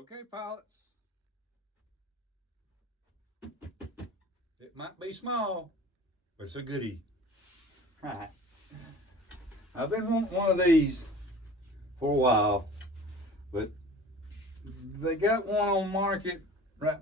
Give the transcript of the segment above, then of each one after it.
Okay, pilots. It might be small, but it's a goodie. Right. I've been wanting one of these for a while, but they got one on market right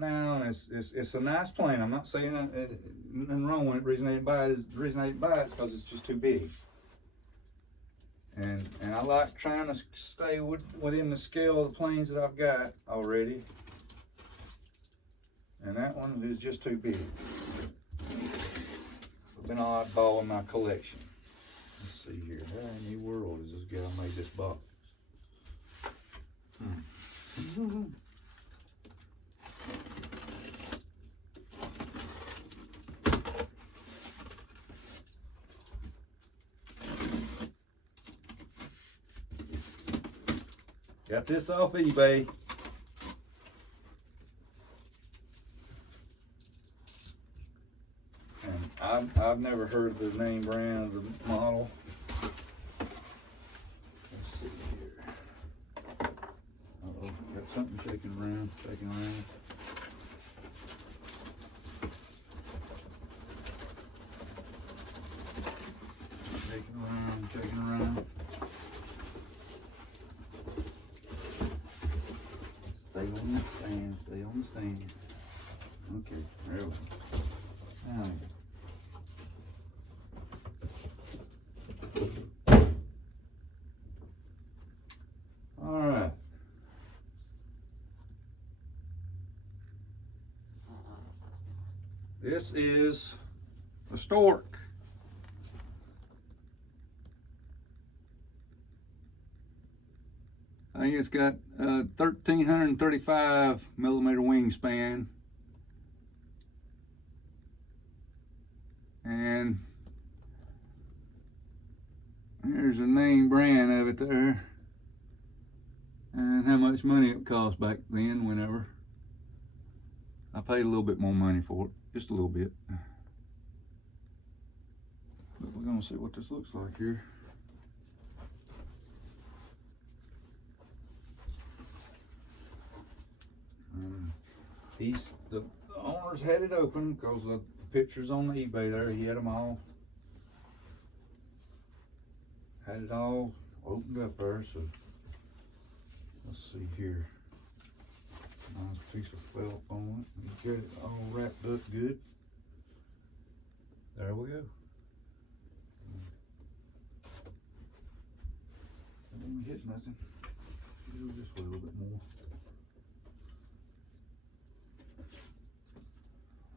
now, and it's a nice plane. I'm not saying nothing wrong with it. The reason I didn't buy it is because it's just too big. And I like trying to stay within the scale of the planes that I've got already. And that one is just too big. It's been an oddball in my collection. Let's see here. How in the world is this guy made this box? Got this off eBay. And I've never heard of the name brand of the model. Let's see here. Uh-oh, got something shaking around. Shaking around. Stay on the stand, stay on the stand. Okay, there we go. Now all right. This is a Storch. I think it's got 1,335 millimeter wingspan. And here's the name brand of it there. And how much money it cost back then, whenever. I paid a little bit more money for it, just a little bit. But we're gonna see what this looks like here. The owners had it open because the pictures on the eBay there, he had them all. Had it all opened up there, so let's see here. Nice piece of felt on it. He's got it all wrapped up good. There we go. I didn't hit nothing. Go this way a little bit more.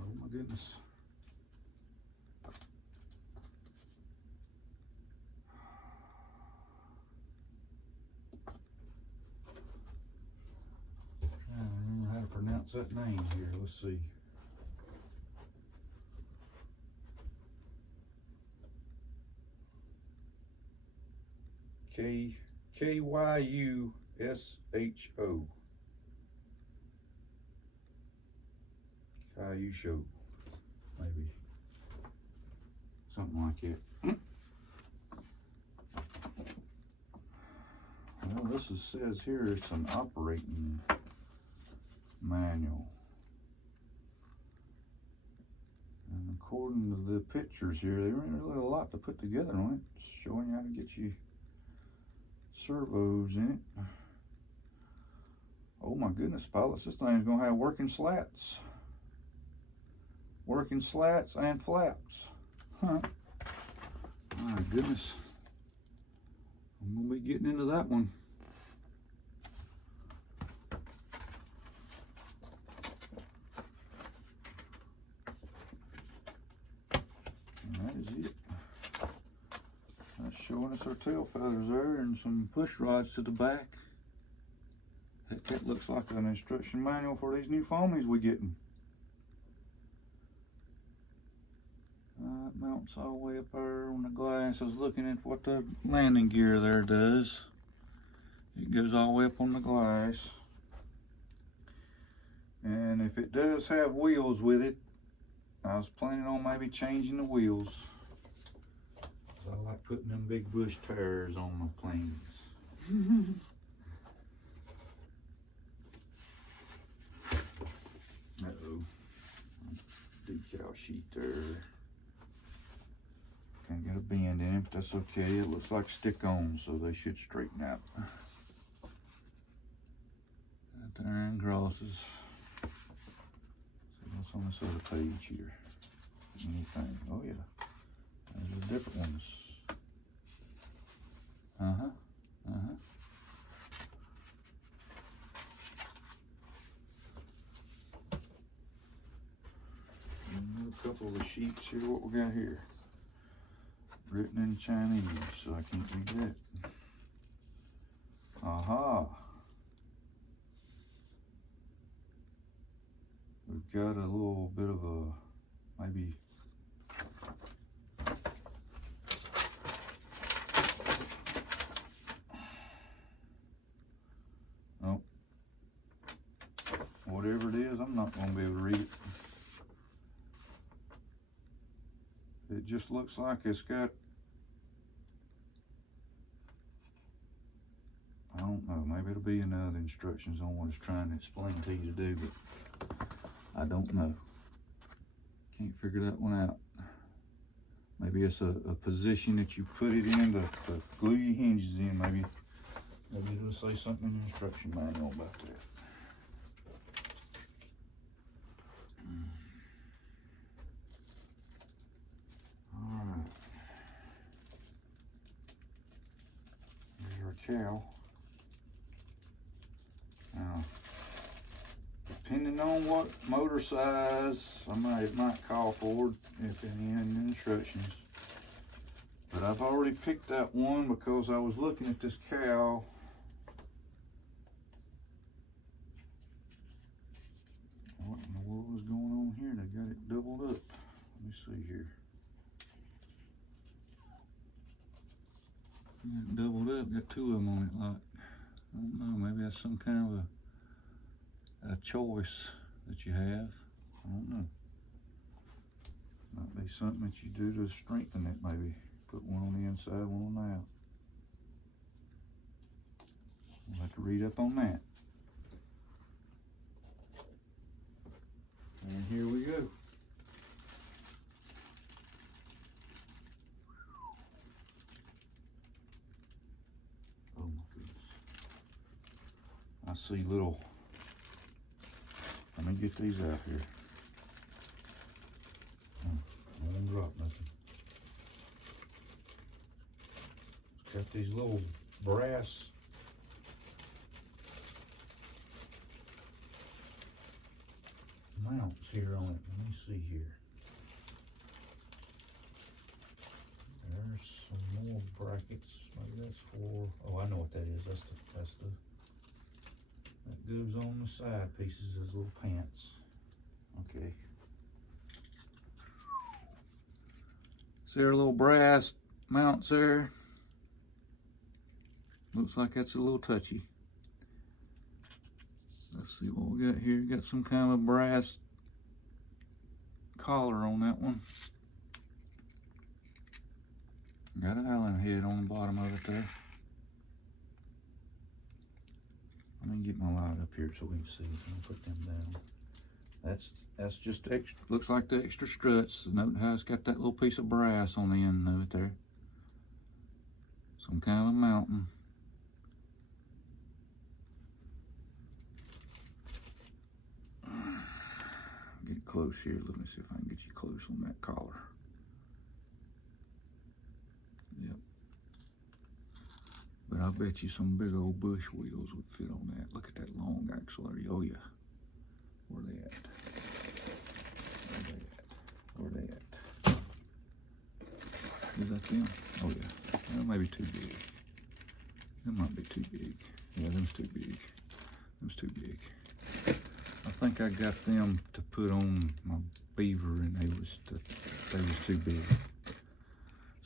Oh my goodness. I don't remember how to pronounce that name here. Let's see. KYOSHO. KYOSHO, maybe something like it. Well, this says here it's an operating manual, and according to the pictures here, there ain't really a lot to put together on it. It's showing you how to get you servos in it. Oh my goodness, pilots, this thing's gonna have working slats. Working slats and flaps. Huh. My goodness. I'm gonna be getting into that one. And that is it. That's showing us our tail feathers there and some push rods to the back. Heck, that looks like an instruction manual for these new foamies we're getting. It mounts all the way up there on the glass. I was looking at what the landing gear there does. It goes all the way up on the glass. And if it does have wheels with it, I was planning on maybe changing the wheels. I like putting them big bush tires on my planes. decal sheet there. Can't get a bend in it, but that's okay. It looks like stick-on, so they should straighten out. That there and crosses. See what's on this other page here. Anything? Oh yeah, there's the different ones. A couple of the sheets here. What we got here? Written in Chinese, so I can't read that. Aha! We've got a little bit of a maybe. Oh, whatever it is, I'm not going to be able to read it. It just looks like it's got, I don't know, maybe it'll be in the other instructions on what it's trying to explain to you to do, but I don't know. Can't figure that one out. Maybe it's a position that you put it in to glue your hinges in. Maybe it'll say something in the instruction manual about that. Alright. Here's our cowl. Now, depending on what motor size, it might call for it if any in the instructions. But I've already picked that one because I was looking at this cowl. What in the world is going on here? They got it doubled up. Let me see here. Got it doubled up, got two of them on it, like, I don't know, maybe that's some kind of a choice that you have. I don't know. Might be something that you do to strengthen it, maybe. Put one on the inside, one on the out. We'll have to read up on that. And here we go. Oh my goodness. I see little, let me get these out here. I won't drop nothing. It's got these little brass mounts here on it. Let me see here. There's some more brackets. Maybe that's for, oh, I know what that is. That goes on the side pieces as little pants. Okay. See our little brass mounts there? Looks like that's a little touchy. Let's see what we got here. Got some kind of brass collar on that one. Got an Allen head on the bottom of it there. Let me get my light up here so we can see. I'm gonna put them down. That's just extra. Looks like the extra struts. Note how it's got that little piece of brass on the end of it there. Some kind of mounting. Get close here. Let me see if I can get you close on that collar. Yep. But I bet you some big old bush wheels would fit on that. Look at that long axillary. Oh yeah. Where they at? Where they at? Is that them? Oh yeah. That might be too big. That might be too big. Yeah, them's too big. Them's too big. I think I got them to put on my Beaver and they was too big.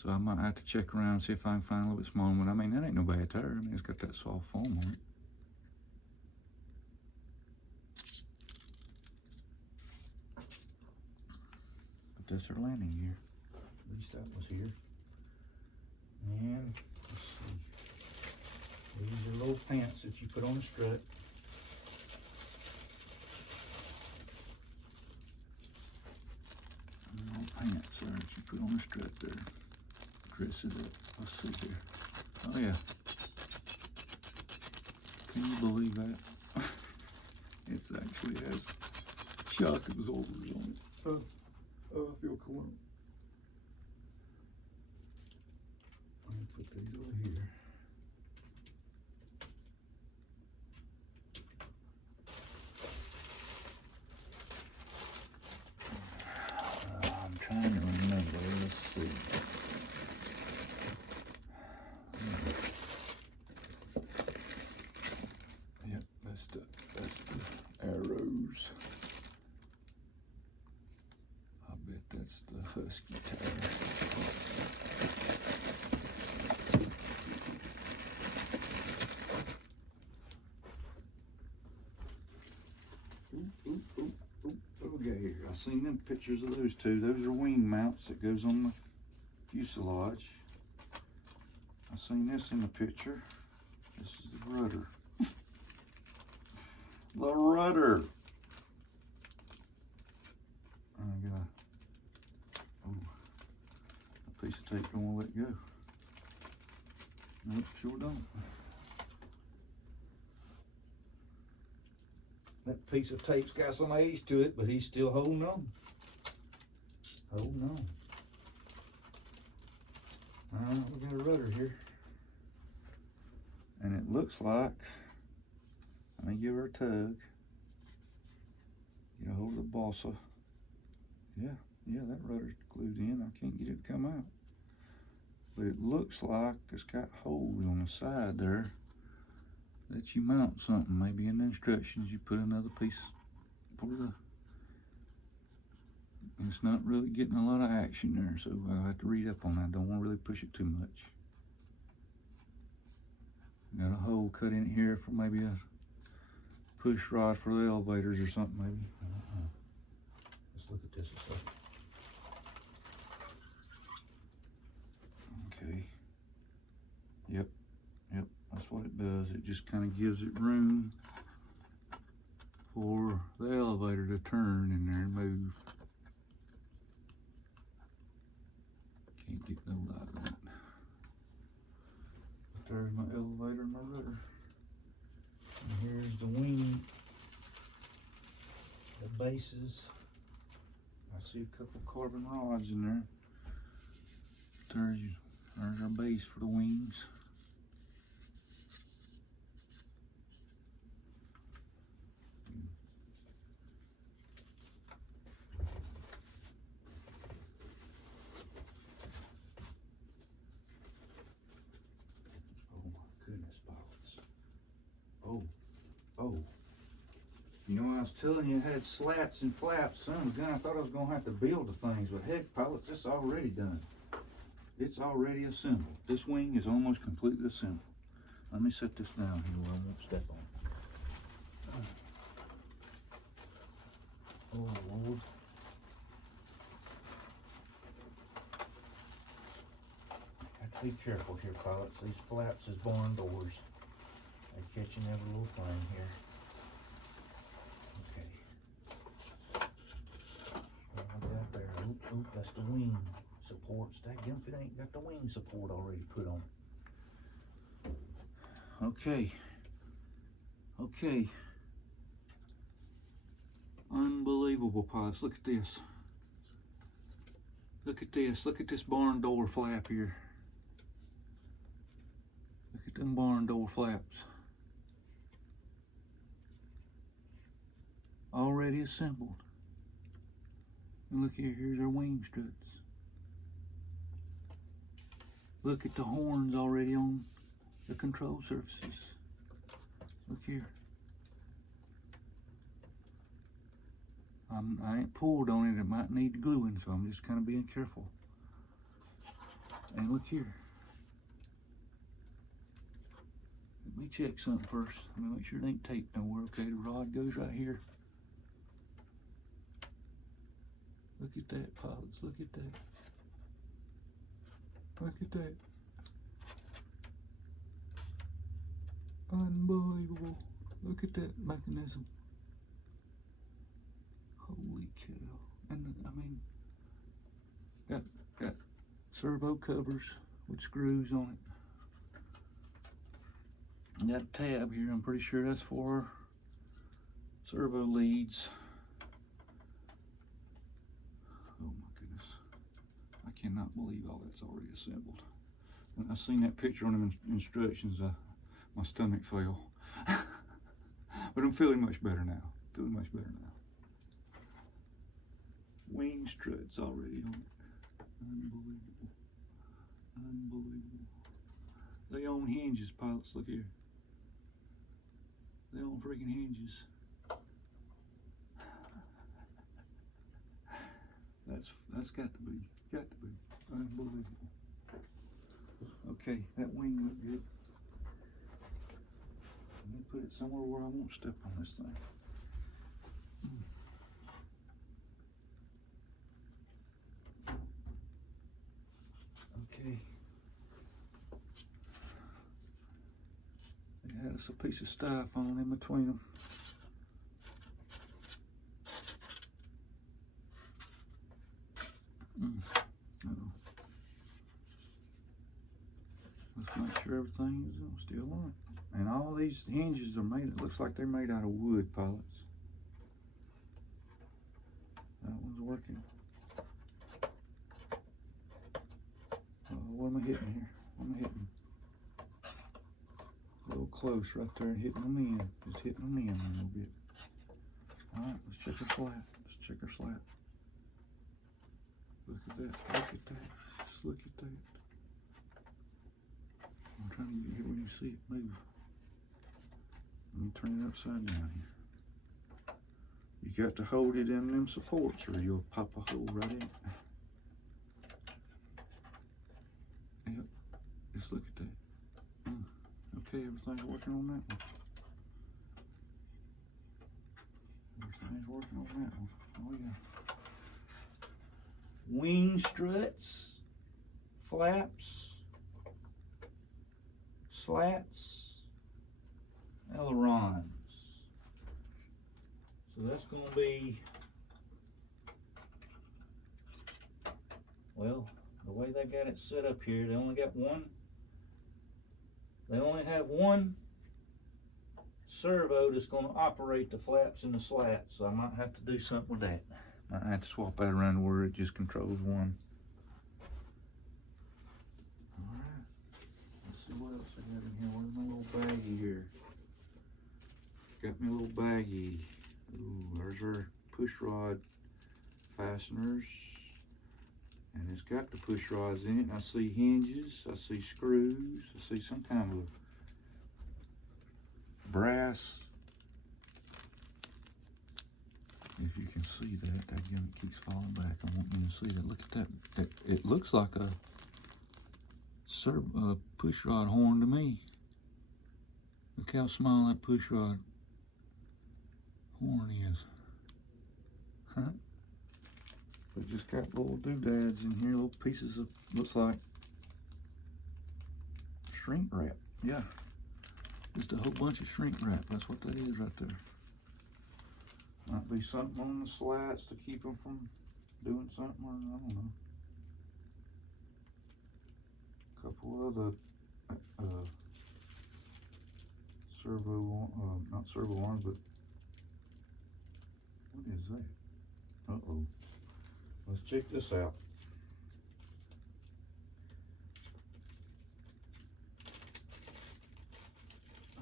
So I might have to check around and see if I can find a little bit smaller one. I mean, that ain't no bad tire. I mean, it's got that soft foam on it. But that's our landing gear. At least that was here. And let's see. These are little pants that you put on the strut. Little pants there that you put on the strut there. Dress it up. Let's see here. Oh yeah. Can you believe that? It actually has shock absorbers on it. Oh, I feel cool. Let me put these over here. I'm trying to remember. Let's see. Yep, that's the arrows. I bet that's the Husky tire. Okay, here. I seen them pictures of those two. Those are wing mounts that goes on the fuselage. I seen this in the picture. This is the rudder. The rudder. I got a piece of tape don't want to let go. Nope, sure don't. That piece of tape's got some age to it, but he's still holding on. Holding on. Alright, we got a rudder here. And it looks like, let me give her a tug. Get a hold of the balsa. Yeah, that rudder's glued in. I can't get it to come out. But it looks like it's got holes on the side there that you mount something. Maybe in the instructions you put another piece for the, it's not really getting a lot of action there, so I'll have to read up on that. Don't want to really push it too much. Got a hole cut in here for maybe a push rod for the elevators or something maybe. Let's look at this a second. Okay. Yep, that's what it does. It just kind of gives it room for the elevator to turn in there and move. Can't get no light on it. But there's my elevator and my rudder. And here's the wing, the bases. I see a couple carbon rods in there. There's our base for the wings. Oh, you know, I was telling you it had slats and flaps. Son of a gun, I thought I was going to have to build the things, but heck, pilots, it's already done. It's already assembled. This wing is almost completely assembled. Let me set this down here where I won't step on it. Oh, Lord. Have to be careful here, pilots. These flaps is barn doors. They're catching every little thing here. Okay. Right there. Oop, that's the wing support. Stacked if it ain't got the wing support already put on it. Okay. Unbelievable, pilots. Look at this. Look at this. Look at this barn door flap here. Look at them barn door flaps. Already assembled. And look here, here's our wing struts. Look at the horns already on the control surfaces. Look here. I ain't pulled on it, it might need gluing, so I'm just kind of being careful. And look here. Let me check something first. Let me make sure it ain't taped nowhere. Okay, the rod goes right here. Look at that, pilots. Look at that. Look at that. Unbelievable. Look at that mechanism. Holy cow. And I mean, Got servo covers with screws on it. Got a tab here. I'm pretty sure that's for servo leads. Oh my goodness. I cannot believe all that's already assembled. When I seen that picture on them instructions, my stomach fell. But I'm feeling much better now. Feeling much better now. Wing struts already on it. Unbelievable. Unbelievable. They own hinges, pilots. Look here. They own freaking hinges. That's got to be. Unbelievable. Okay, that wing looked good. Let me put it somewhere where I won't step on this thing. Okay. They had us a piece of styrofoam in between them. Let's make sure everything is still on it. And all these hinges are made, it looks like they're made out of wood, pilots. That one's working. What am I hitting here? I'm hitting a little close right there, hitting them in. Just hitting them in a little bit. Alright, let's check our slat. Let's check our slat. Look at that, look at that. Just look at that. I'm trying to get here when you see it move. Let me turn it upside down here. You got to hold it in them supports or you'll pop a hole right in it. Yep, just look at that. Okay, everything's working on that one. Everything's working on that one. Oh yeah. Wing struts, flaps, slats, ailerons. So that's going to be, well, the way they got it set up here, they only have one servo that's going to operate the flaps and the slats. So I might have to do something with that. I have to swap that around where it just controls one. Alright, let's see what else I got in here. Where's my little baggie here? Got me a little baggie. Ooh, there's our push rod fasteners. And it's got the push rods in it. I see hinges, I see screws, I see some kind of brass. If you can see that, that again, it keeps falling back. I want you to see that. Look at that. It looks like a push rod horn to me. Look how small that push rod horn is. Huh? But just got little doodads in here, little pieces of, looks like shrink wrap. Yeah, just a whole bunch of shrink wrap. That's what that is right there. Might be something on the slats to keep them from doing something, or I don't know. A couple other servo, not servo arms, but what is that? Uh-oh. Let's check this out.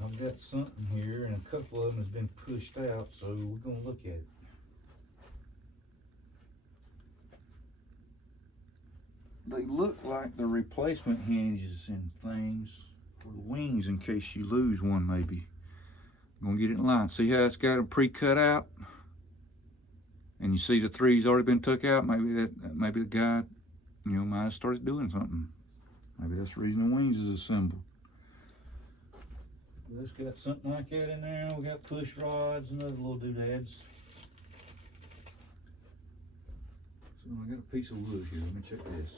I've got something here, and a couple of them has been pushed out, so we're going to look at it. They look like the replacement hinges and things for the wings in case you lose one, maybe. I'm going to get it in line. See how it's got them pre-cut out? And you see the three's already been took out. Maybe the guy, might have started doing something. Maybe that's the reason the wings is assembled. This got something like that in there. We got push rods and other little doodads. So I got a piece of wood here. Let me check this.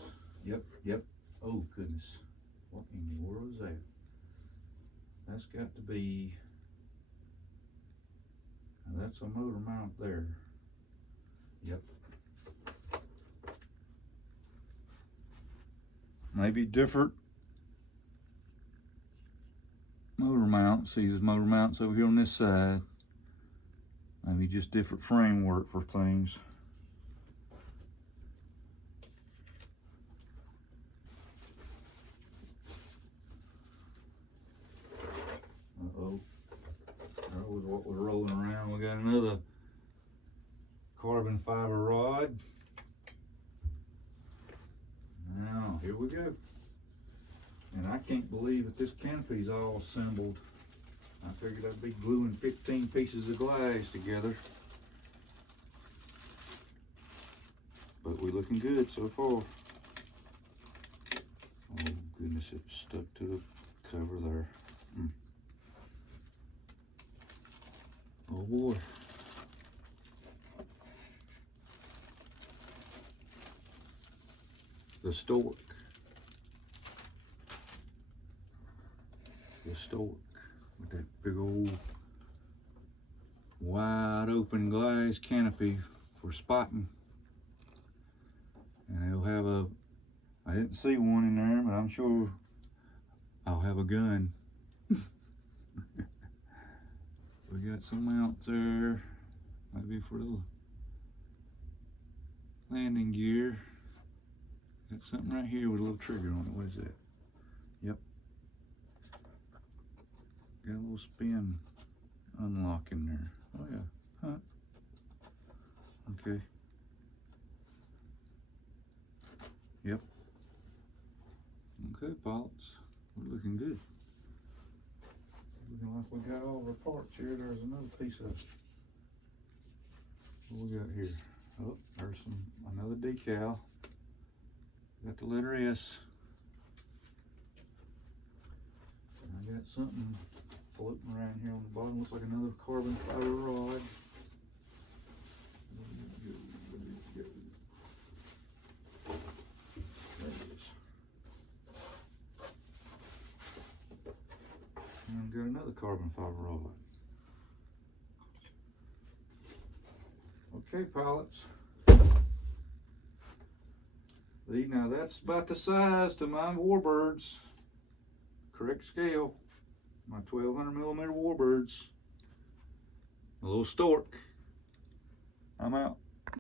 Yep. Oh goodness. What in the world is that? That's got to be, now that's a motor mount there. Yep. maybe different motor mounts. See, there's motor mounts over here on this side. Maybe just different framework for things. Uh-oh. That was what was rolling around. We got another carbon fiber rod. Now, here we go. And I can't believe that this canopy's all assembled. I figured I'd be gluing 15 pieces of glass together. But we're looking good so far. Oh goodness, it's stuck to the cover there. Oh boy. The Storch. The Storch with that big old wide open glass canopy for spotting. And it'll have a, I didn't see one in there, but I'm sure I'll have a gun. We got some mounts there, maybe for the landing gear. Got something right here with a little trigger on it. What is that? Yep. Got a little spin unlock in there. Oh yeah. Huh. Okay. Yep. Okay, pilots. We're looking good. Looking like we got all of our parts here. There's another piece of, what we got here? Oh, there's another decal. Got the letter S. And I got something floating around here on the bottom. Looks like another carbon fiber rod. There it is. And I've got another carbon fiber rod. Okay, pilots. Now that's about the size to my warbirds. Correct scale. My 1200mm warbirds. A little Storch. I'm out.